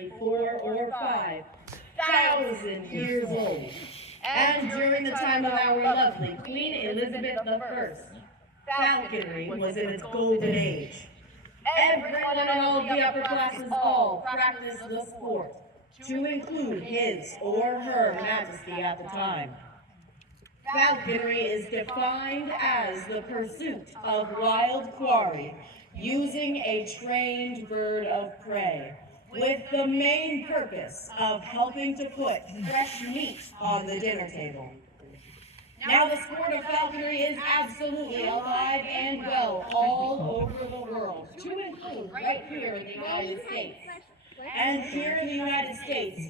approximately 4,000 years old. And during the time of our lovely Queen Elizabeth I, falconry was in its golden age. Everyone in all of the upper classes all practiced the sport, to include his or her majesty at the time. Falconry is defined as the pursuit of wild quarry using a trained bird of prey, with the main purpose of helping to put fresh meat on the dinner table. Now, the sport of falconry is absolutely alive and well all over the world, to include right here in the United States. And here in the United States,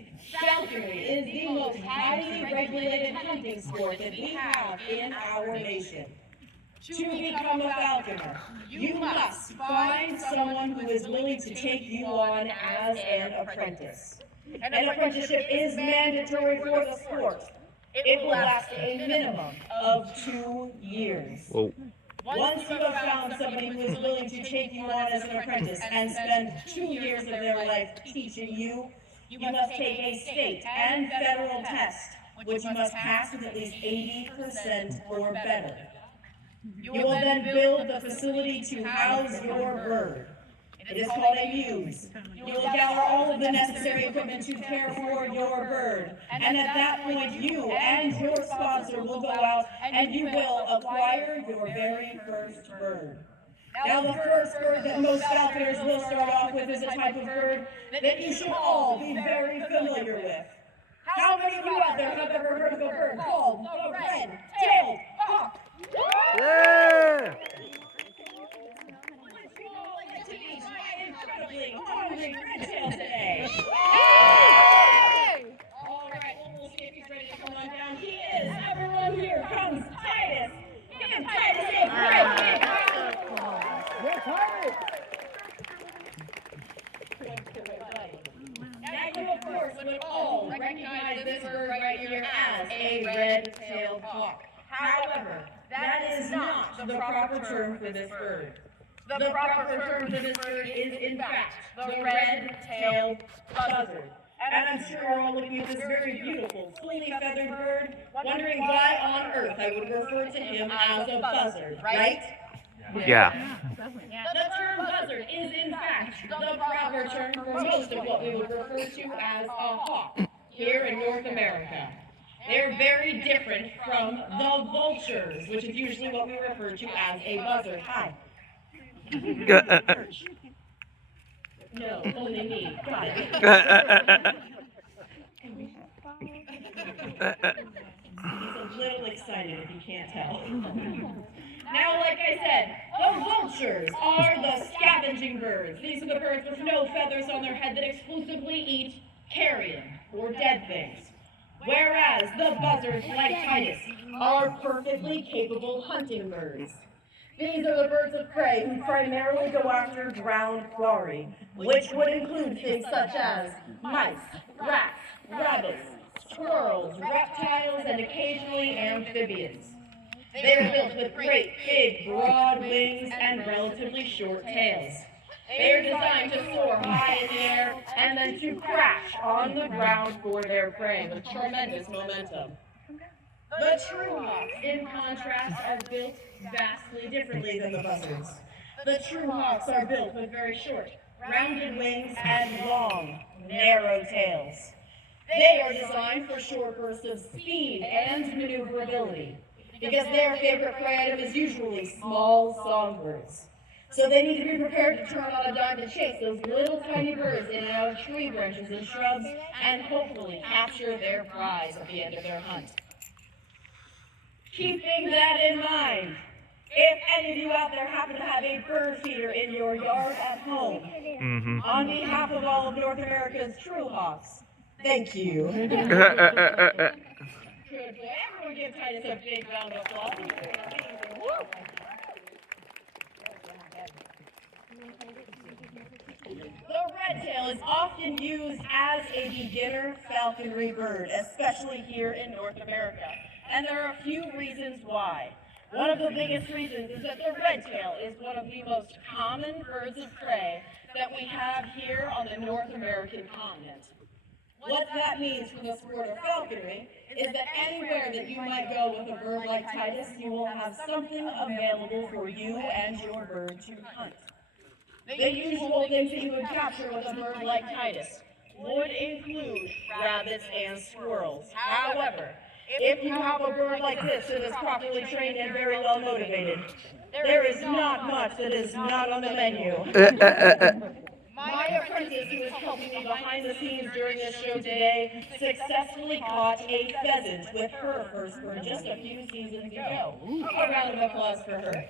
falconry is the most highly regulated hunting sport that we have in our nation. To become a falconer, you must find someone who is willing to take you on as an apprentice. An apprenticeship is mandatory for the sport. It will last a minimum of 2 years. Whoa. Once you have found somebody who is willing to take you on as an apprentice and spend 2 years of their life teaching you, you must take a state and federal test, which you must pass with at least 80% or better. You will then build the facility to house your bird. It is called a muse. You will gather all of the necessary equipment to care for your bird. And at that point, you and your sponsor will go out and you will acquire your very first bird. Now, the first bird that most falconers will start off with is a type of bird that you should all be very familiar with. How many of you out there have ever heard of a bird called the red-tailed hawk? Yeah! Incredibly hungry red-tail today. All right, we'll see if he's ready to come on down. He is. Everyone, here comes Titus. Give Titus a great big round of applause. Now, you, of course, would all recognize this bird right here as a red-tailed hawk. However, that is not the proper term for this bird. The proper term for this bird is, in fact, the red-tailed buzzard. And I'm sure we're all looking at this very beautiful, fully feathered bird, wondering why on earth I would refer to him as a buzzard, right? Yeah. The term buzzard is, in fact, the proper term for most of what we would refer to as a hawk here in North America. They're very different from the vultures, which is usually what we refer to as a buzzard. Hi. No, only me. Got it. He's a little excited if you can't tell. Now, like I said, the vultures are the scavenging birds. These are the birds with no feathers on their head that exclusively eat carrion or dead things. Whereas the buzzards, like Titus, are perfectly capable hunting birds. These are the birds of prey who primarily go after drowned quarry, which would include things such as mice, rats, rabbits, squirrels, reptiles, and occasionally amphibians. They are built with great, big, broad wings and relatively short tails. They are designed to soar high in the air and then to crash on the ground for their prey with tremendous momentum. The true hawks, in contrast, are built vastly differently than the buzzards. The true hawks are built with very short, rounded wings and long, narrow tails. They are designed for short bursts of speed and maneuverability, because their favorite prey item is usually small songbirds. So they need to be prepared to turn on a dime to chase those little tiny birds in and out of tree branches and shrubs and hopefully capture their prize at the end of their hunt. Keeping that in mind, if any of you out there happen to have a bird feeder in your yard at home, on behalf of all of North America's true hawks, thank you. Good. Everyone give Titus a big round of applause. The redtail is often used as a beginner falconry bird, especially here in North America. And there are a few reasons why. One of the biggest reasons is that the redtail is one of the most common birds of prey that we have here on the North American continent. What that means for the sport of falconry is that anywhere that you might go with a bird like Titus, you will have something available for you and your bird to hunt. The usual things that you would capture with a bird like Titus would include rabbits and squirrels. However, if you have a bird like this that is properly trained and very well motivated, there is not much that is not on the menu. My apprentice, who is helping me behind the scenes during this show today, successfully caught a pheasant with her first bird just a few seasons ago. A round of applause for her.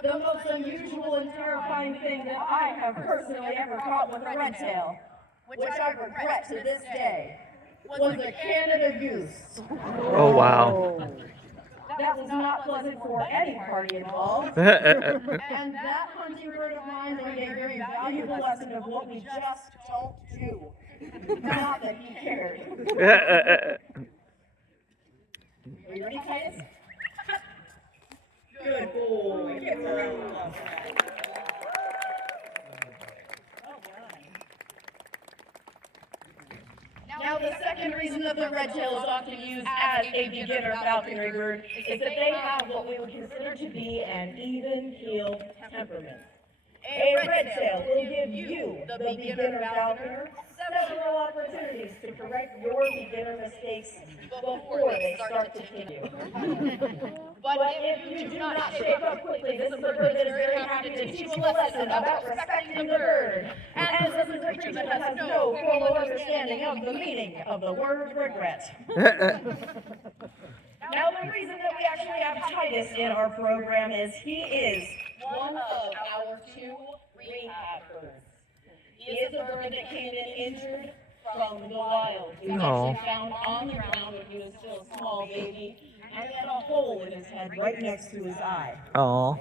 The most unusual and terrifying thing that I have personally ever caught with a redtail, which I regret to this day, was a Canada goose. Oh, wow. That was not pleasant for any party involved. And that hunting bird of mine learned a very valuable lesson of what we just don't do. Not that he cared. Are you ready, Titus? Good boy. Give him a round of applause. Now, the second reason that the redtail is often used as a beginner falconry bird is that they have what we would consider to be an even-keeled temperament. A redtail will give you, the beginner falconer, several opportunities to correct your beginner mistakes before they start to kill you. But if you do not shape up quickly, this is a bird that is very happy to teach you a lesson about respecting the bird. And this is a creature that has no formal understanding of the meaning of the word regret. Now, the reason that we actually have Titus in our program is he is one of our 2 rehab birds. He is a bird that came in injured from the wild. He was actually found on the ground when he was still a small baby, and he had a hole in his head right next to his eye. Oh.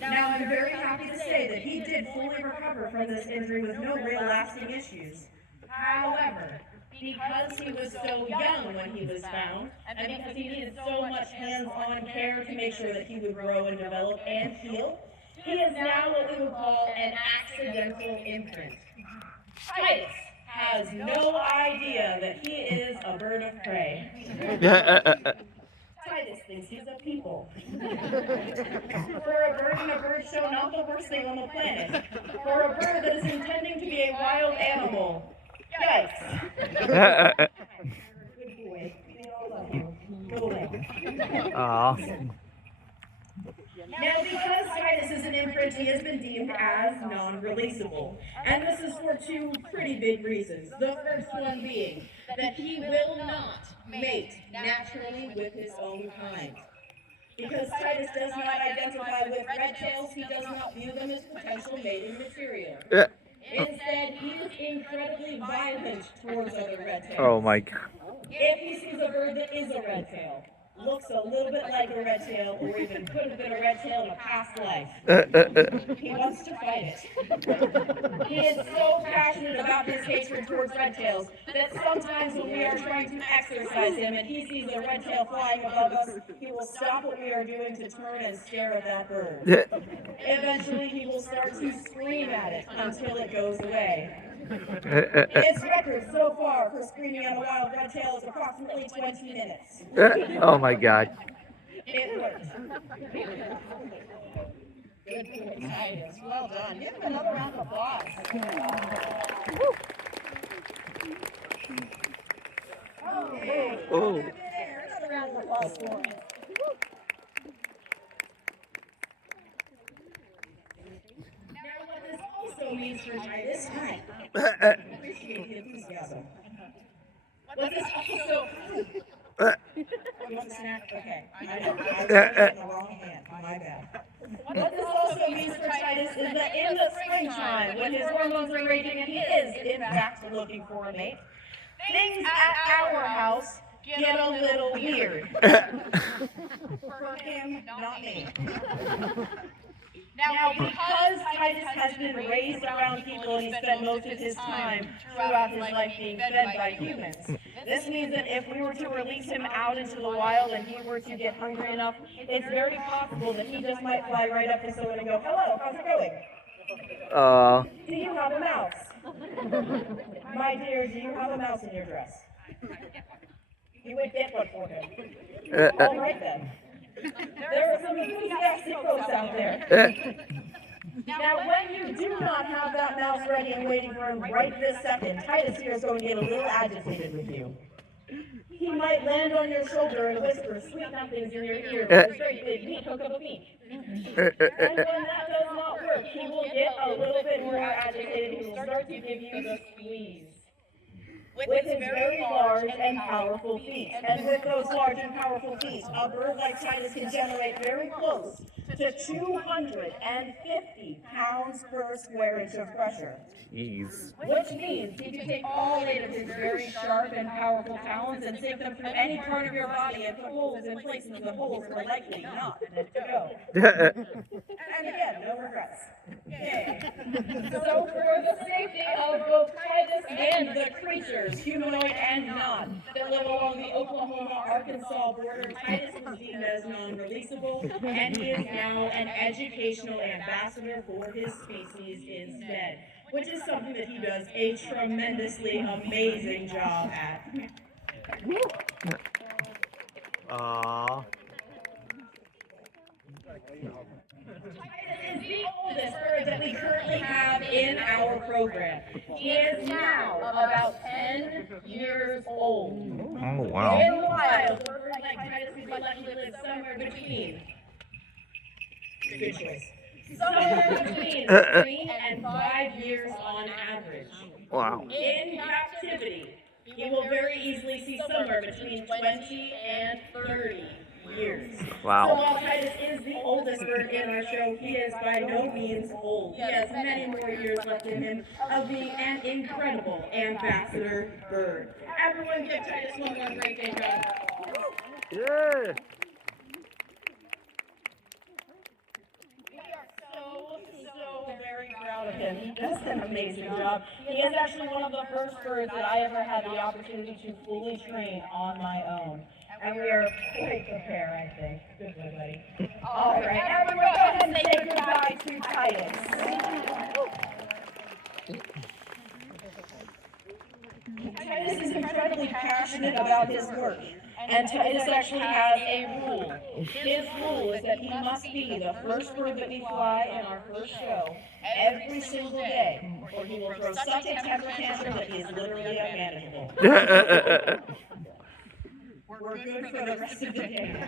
Now, I'm very happy to say that he did fully recover from this injury with no real lasting issues. However, because he was so young when he was found, and because he needed so much hands-on care to make sure that he would grow and develop and heal, he is now what we would call an accidental imprint. Titus has no idea that he is a bird of prey. Titus thinks he's a people. For a bird in a bird show, not the worst thing on the planet. For a bird that is intending to be a wild animal. Yikes. Good boy. We all love you. Go away. Aw. Now, because Titus is an imprint, he has been deemed as non-releasable. And this is for 2 pretty big reasons. The first one being that he will not mate naturally with his own kind. Because Titus does not identify with redtails, he does not view them as potential mating material. Instead, he is incredibly violent towards other redtails. Oh, my God. If he sees a bird that is a redtail, looks a little bit like a redtail, or even could have been a redtail in a past life, he wants to fight it. He is so passionate about his hatred towards redtails that sometimes when we are trying to exercise him and he sees a redtail flying above us, he will stop what we are doing to turn and stare at that bird. Eventually, he will start to scream at it until it goes away. His record so far for screaming at a wild redtail is approximately 20 minutes. Oh, my God. It worked. Good boy, Titus. Well done. Give him another round of applause. Okay. Oh. Another round of applause for him. Now, what this also means for Titus, I appreciate the enthusiasm. What this also... You want a snack? Okay. I know. I was in the wrong hand. My bad. What this also means for Titus is that in the springtime, when his hormones are raging and he is, in fact, looking for a mate, things at our house get a little weird. For him, not me. Now, because Titus has been raised around people and he spent most of his time throughout his life being fed by humans, this means that if we were to release him out into the wild and he were to get hungry enough, it's very possible that he just might fly right up to someone and go, "Hello, how's it going? Do you have a mouse? My dear, do you have a mouse in your dress? You would get one for him. All right then. There are some enthusiastic folks out there. Now, when you do not have that mouse ready and waiting for him right this second, Titus here is going to get a little agitated with you. He might land on your shoulder and whisper sweet nothings in your ear with his very big meat hook of a beak. And when that does not work, he will get a little bit more agitated. He will start to give you the squeeze. With his very large and powerful feet. And with those large and powerful feet, a bird like Titus can generate very close to 250 pounds per square inch of pressure. Jeez. Which means he can take all 8 of his very sharp and powerful talons and sink them through any part of your body and put holes in places the holes are likely not meant to go. And again, no regrets. Yay. So for the safety of both Titus and the creatures, humanoid and not, that live along the Oklahoma-Arkansas border, Titus was deemed as non-releasable, and he is now an educational ambassador for his species instead, which is something that he does a tremendously amazing job at. Aww. Titus is the oldest bird that we currently have in our program. He is now about 10 years old. Oh, wow. In the wild, birds like Titus would be lucky to live somewhere between. Good choice. Somewhere between 3 and 5 years on average. Wow. In captivity, he will very easily see somewhere between 20 and 30 years. Wow. So while Titus is the oldest bird in our show, he is by no means old. He has many more years left in him of being an incredible ambassador bird. Everyone give Titus one more great big round. Yeah. So very proud of him. He does an amazing job. He is actually one of the first birds that I ever had the opportunity to fully train on my own. And we are quite the pair, I think. Good boy, buddy. All right, everyone go ahead and say goodbye to Titus. Titus is incredibly passionate about his work. And Titus actually has a rule. His rule is that he must be the first bird that we fly in our first show every single day, or he will throw such a temper tantrum that he is literally unmanageable. We're good for the rest of the day now.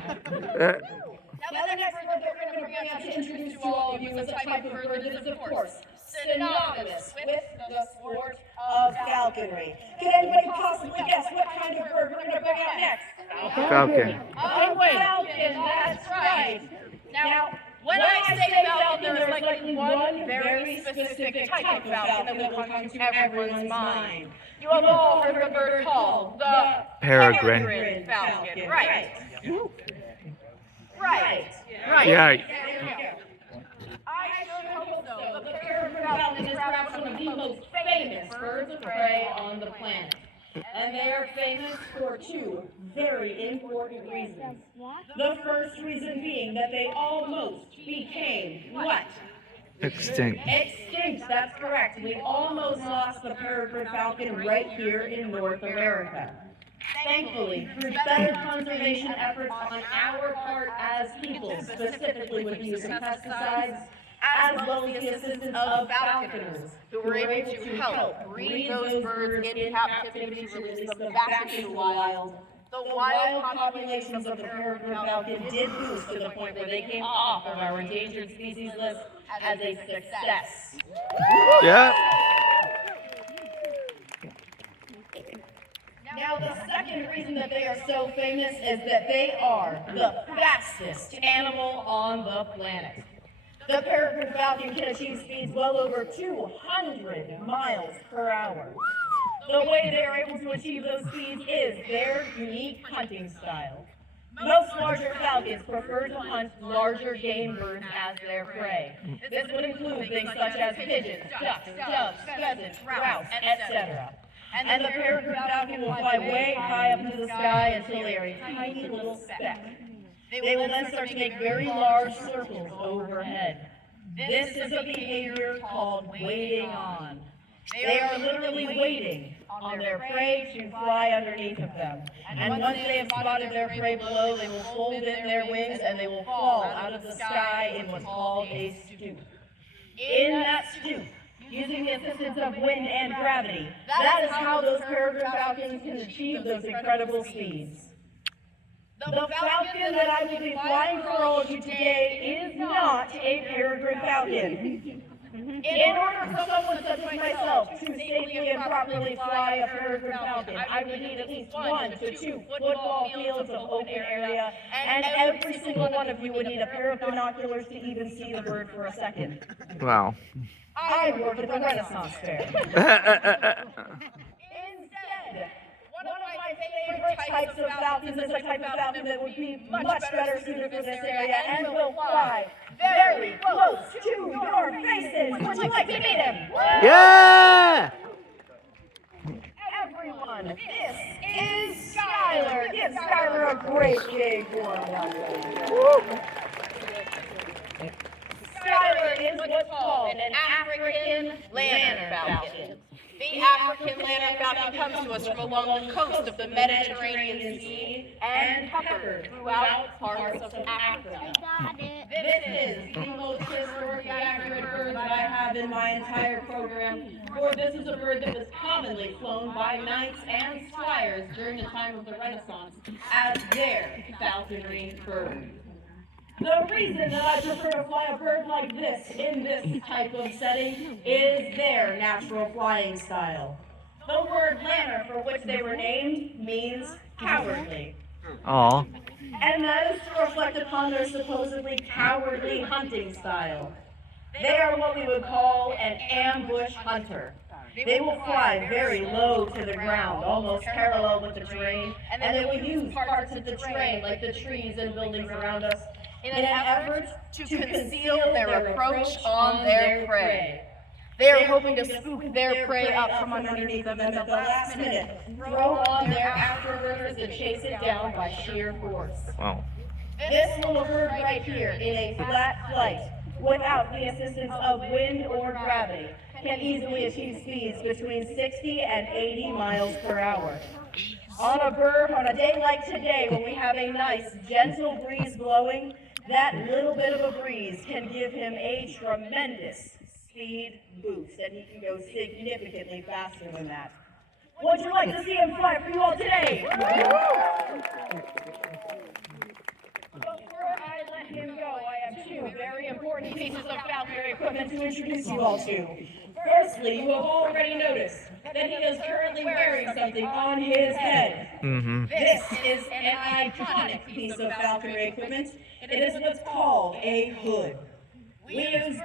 Now the next bird that we're going to bring out to introduce to all of you is a type of bird that is, of course, synonymous with the sport of falconry. Can anybody possibly guess what kind of bird we're going to bring out next? Falcon. A falcon, that's right. Now, when I say falcon, there is likely one very specific type of falcon that will come to everyone's mind. You have all heard of a bird called the Peregrine falcon, right? Right. Yeah. There we go. I sure hope so. The peregrine falcon is perhaps one of the most famous birds of prey on the planet. And they are famous for 2 very important reasons. The first reason being that they almost became what? Extinct. Extinct, that's correct. We almost lost the peregrine falcon right here in North America. Thankfully, through better conservation efforts on our part as people, specifically with the use of pesticides, as well as the assistance of falconers, who were able to help breed those birds in captivity to release them back into the wild. The wild populations of the peregrine falcon did boost to the point where they came off of our endangered species list as a success. Yeah. Now, the second reason that they are so famous is that they are the fastest animal on the planet. The peregrine falcon can achieve speeds well over 200 miles per hour. The way they are able to achieve those speeds is their unique hunting style. Most larger falcons falcons prefer to hunt larger game birds as their prey. This would include things such as pigeons, ducks, doves, pheasants, grouse, etc. And the peregrine falcon will fly way high up into the sky until they are a tiny little speck. They will then start to make very large circles overhead. This is a behavior called waiting on. They are literally waiting on their prey to fly underneath of them. And once they have spotted their prey below, they will fold in their wings and they will fall out of the sky in what's called a stoop. In that stoop, using the assistance of wind and gravity, that is how those peregrine falcons can achieve those incredible speeds. The falcon that I will be flying for all of you today is not a peregrine falcon. In order for someone such as myself to safely and properly fly a peregrine falcon, I would need at least 1 to 2 football fields of open area, and every single one of you would need a pair of binoculars to even see the bird for a second. Wow. I work at the Renaissance Fair. Instead, one of my favorite types of falcons is a type of falcon that would be much better suited for this area and will fly very close to your faces. Would you like to meet him? Yeah! Everyone, this is Skylar. Give Skylar a great big warm welcome. Skylar is what's called an African lantern falcon. The African lantern falcon comes to us from along the coast of the Mediterranean Sea and peppered throughout parts of Africa. This is the most historically accurate bird that I have in my entire program, for this is a bird that was commonly flown by knights and squires during the time of the Renaissance as their falconry bird. The reason that I prefer to fly a bird like this in this type of setting is their natural flying style. The word lantern, for which they were named, means cowardly. Aw. And that is to reflect upon their supposedly cowardly hunting style. They are what we would call an ambush hunter. They will fly very low to the ground, almost parallel with the terrain, and they will use parts of the terrain, like the trees and buildings around us, in an effort to conceal their approach on their prey. They are hoping to spook their prey up from underneath them and at the last minute throw on their afterburners and chase it down by sheer force. Wow. This little bird right here, in a flat flight, without the assistance of wind or gravity, can easily achieve speeds between 60 and 80 miles per hour. On a day like today, when we have a nice, gentle breeze blowing, that little bit of a breeze can give him a tremendous speed boost, and he can go significantly faster than that. Would you like to see him fly for you all today? Before I let him go, I have 2 very important pieces of falconry equipment to introduce you all to. Firstly, you have already noticed that he is currently wearing something on his head. Mm-hmm. This is an iconic piece of falconry equipment. It is what's called a hood. We use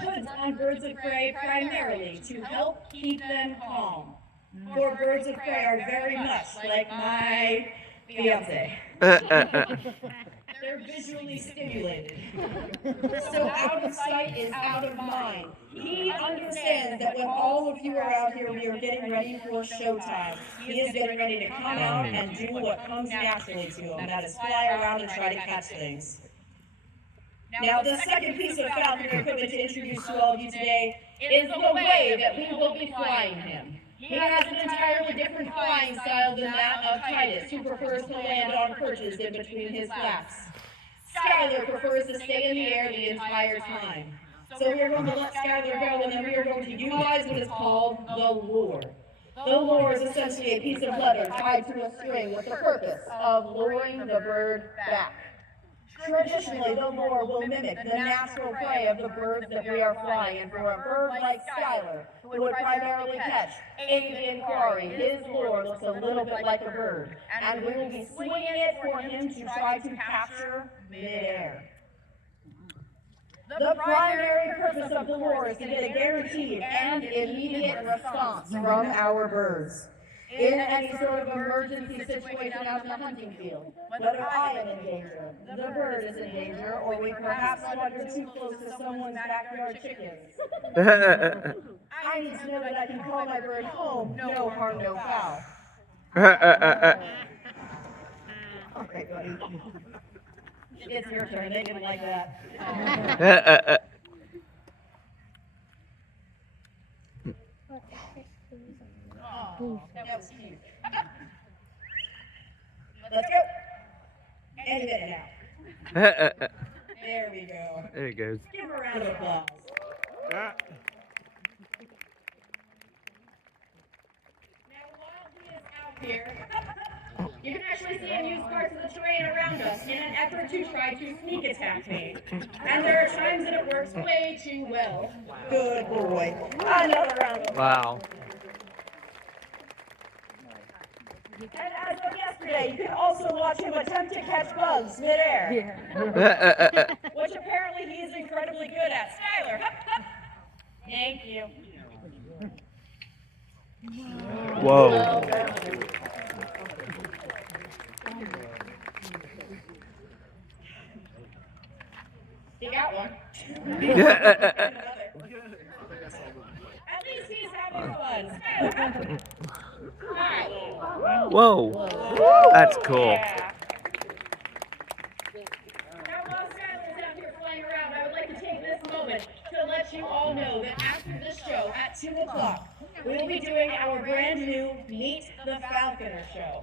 hoods on birds of prey primarily to help keep them calm. For birds of prey are very much like my fiance. They're visually stimulated. So out of sight is out of mind. He understands that when all of you are out here, we are getting ready for showtime. He is getting ready to come out and do what comes naturally to him, that is fly around and try to catch things. Now, the second piece of falconry equipment to introduce to all of you today is the way that we will be flying him. He has an entirely different flying style than that of Titus, who prefers to land on perches in between his flaps. Skylar prefers to stay in the air the entire time. So we are going to let Skylar go, and then we are going to utilize what is called the lure. The lure is essentially a piece of leather tied to a string with the purpose of luring the bird back. Traditionally, the lure will mimic the natural prey of the birds that we are flying, and for a bird like Skylar, who would primarily catch avian quarry, his lure looks a little bit like a bird, and we will be swinging it for him to try to capture midair. The primary purpose of the lure is to get a guaranteed and immediate response from our birds. in any sort of emergency situation out in the hunting field, whether I am in danger, the bird is in danger, or we perhaps wander too close to someone's backyard chickens. I need to know that I can call my bird home, no harm, no foul. Okay, buddy. It's your turn. They didn't like that. Oh, that was cute. Let's go. And you get it now. There we go. There he goes. Give him a round of applause. Now, while he is out here, you can actually see him use parts of the terrain around us in an effort to try to sneak attack me. And there are times that it works way too well. Good boy. Another round of applause. Wow. And as of yesterday, you can also watch him attempt to catch bugs midair. Which apparently he is incredibly good at. Skylar, hup, hup. Thank you. Whoa. You got one. At least he's having fun. Skylar, hup. Hi. Whoa. That's cool. Yeah. Now, while Skylar is out here flying around, I would like to take this moment to let you all know that after this show at 2 o'clock, we will be doing our brand new Meet the Falconry Show.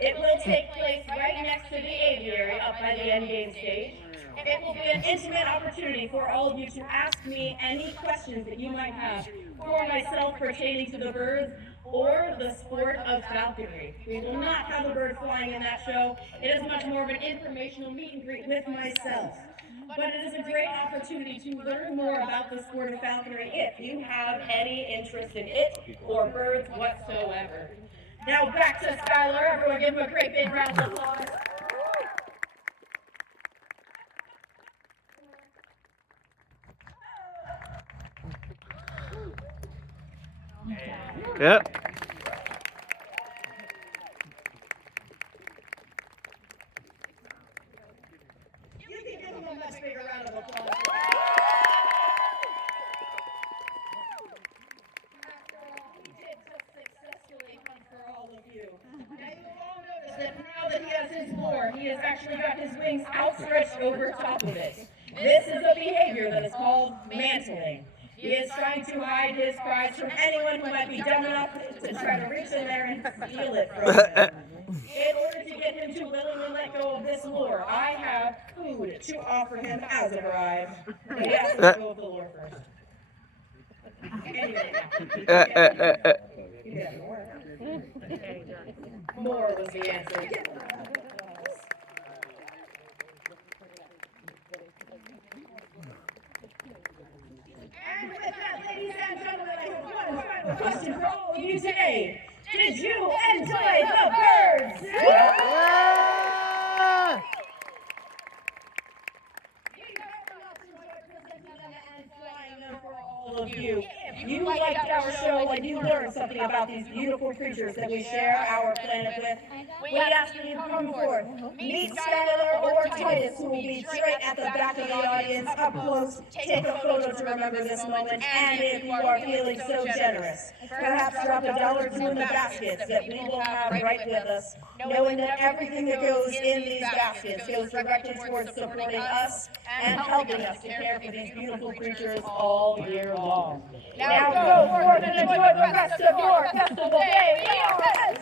It will take place right next to the aviary up by the endgame stage. It will be an intimate opportunity for all of you to ask me any questions that you might have for myself pertaining to the birds or the sport of falconry. We will not have a bird flying in that show. It is much more of an informational meet and greet with myself. But it is a great opportunity to learn more about the sport of falconry if you have any interest in it or birds whatsoever. Now back to Skylar. Everyone give him a great big round of applause. Yep. You can give him a much bigger round of applause. After all, he did just successfully hunt for all of you. Now you will all notice that now that he has his lure, he has actually got his wings outstretched over top of it. This is a behavior that is called mantling. He is trying to hide his prize from anyone who might be dumb enough to try to reach in there and steal it from him. In order to get him to willingly let go of this lure, I have food to offer him as a bribe. But he has to let go of the lure first. Anyway, you can have more. More was the answer. And with that, ladies and gentlemen, I have one final question for all of you today. Did you enjoy the birds? All of you. If you liked our show and you learned something about these beautiful creatures that we share our planet with, we ask that you come forth. Meet Skylar or Titus, who will be straight at the back of the audience, up close. Take a photo to remember this moment, and if you are feeling so generous, perhaps drop $1 or $2 in the baskets that we will have right with us, knowing that everything that goes in these baskets goes directly towards supporting us and helping us to care for these beautiful creatures all year long. Now go forth and enjoy the rest of your festival day. We are Renn.